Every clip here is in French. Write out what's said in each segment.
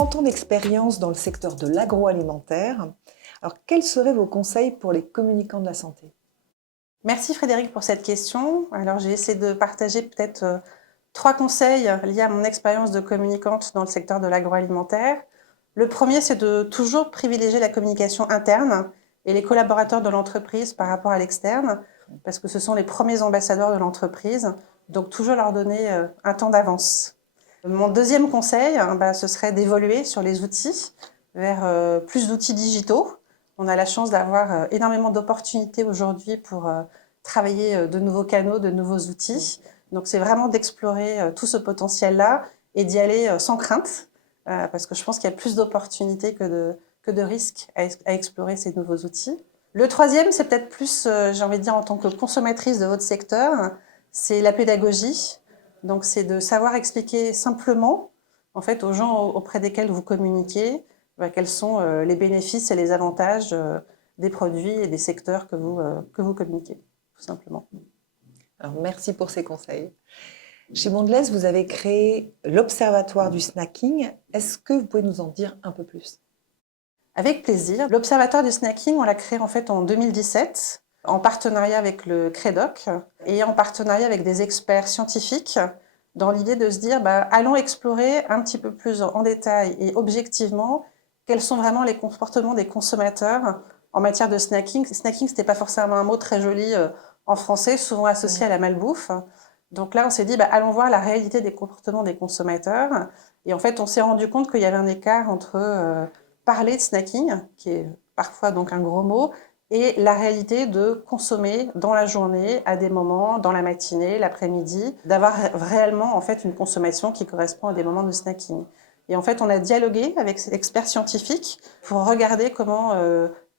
30 ans d'expérience dans le secteur de l'agroalimentaire. Alors, quels seraient vos conseils pour les communicants de la santé? Merci Frédéric pour cette question. Alors j'ai essayé de partager peut-être 3 conseils liés à mon expérience de communicante dans le secteur de l'agroalimentaire. Le premier, c'est de toujours privilégier la communication interne et les collaborateurs de l'entreprise par rapport à l'externe, parce que ce sont les premiers ambassadeurs de l'entreprise, donc toujours leur donner un temps d'avance. Mon deuxième conseil, ce serait d'évoluer sur les outils vers plus d'outils digitaux. On a la chance d'avoir énormément d'opportunités aujourd'hui pour travailler de nouveaux canaux, de nouveaux outils. Donc c'est vraiment d'explorer tout ce potentiel-là et d'y aller sans crainte, parce que je pense qu'il y a plus d'opportunités que de risques à explorer ces nouveaux outils. Le troisième, c'est peut-être plus, j'ai envie de dire, en tant que consommatrice de votre secteur, c'est la pédagogie. Donc c'est de savoir expliquer simplement, en fait, aux gens auprès desquels vous communiquez, quels sont les bénéfices et les avantages des produits et des secteurs que vous communiquez, tout simplement. Alors, merci pour ces conseils. Chez Mondelez, vous avez créé l'Observatoire du snacking. Est-ce que vous pouvez nous en dire un peu plus? Avec plaisir. L'Observatoire du snacking, on l'a créé en fait en 2017, en partenariat avec le Crédoc et en partenariat avec des experts scientifiques, dans l'idée de se dire, allons explorer un petit peu plus en détail et objectivement quels sont vraiment les comportements des consommateurs en matière de snacking. Snacking, c'était pas forcément un mot très joli en français, souvent associé à la malbouffe. Donc là, on s'est dit, allons voir la réalité des comportements des consommateurs. Et en fait, on s'est rendu compte qu'il y avait un écart entre parler de snacking, qui est parfois donc un gros mot, et la réalité de consommer dans la journée, à des moments, dans la matinée, l'après-midi, d'avoir réellement en fait une consommation qui correspond à des moments de snacking. Et en fait, on a dialogué avec ces experts scientifiques pour regarder comment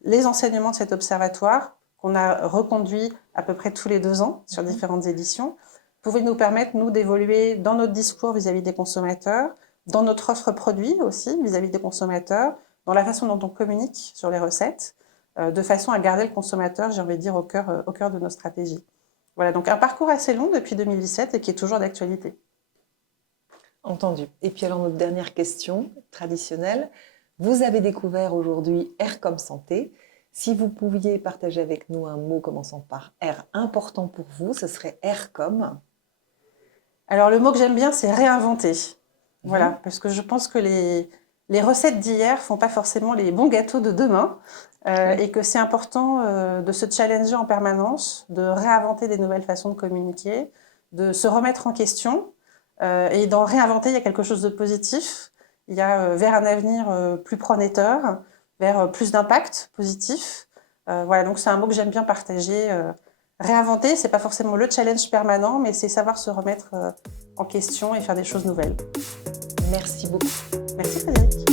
les enseignements de cet observatoire, qu'on a reconduit à peu près tous les 2 ans sur différentes éditions, pouvaient nous permettre, nous, d'évoluer dans notre discours vis-à-vis des consommateurs, dans notre offre produit aussi vis-à-vis des consommateurs, dans la façon dont on communique sur les recettes, de façon à garder le consommateur, j'ai envie de dire, au cœur de nos stratégies. Voilà, donc un parcours assez long depuis 2017 et qui est toujours d'actualité. Entendu. Et puis alors, notre dernière question traditionnelle. Vous avez découvert aujourd'hui R comme santé. Si vous pouviez partager avec nous un mot commençant par R important pour vous, ce serait R comme... Alors le mot que j'aime bien, c'est réinventer. Voilà, parce que je pense que les recettes d'hier font pas forcément les bons gâteaux de demain, et que c'est important de se challenger en permanence, de réinventer des nouvelles façons de communiquer, de se remettre en question, et d'en réinventer, il y a quelque chose de positif. Il y a vers un avenir plus prometteur, vers plus d'impact positif. Voilà, donc c'est un mot que j'aime bien partager. Réinventer, c'est pas forcément le challenge permanent, mais c'est savoir se remettre en question et faire des choses nouvelles. Merci beaucoup. Merci Frédéric.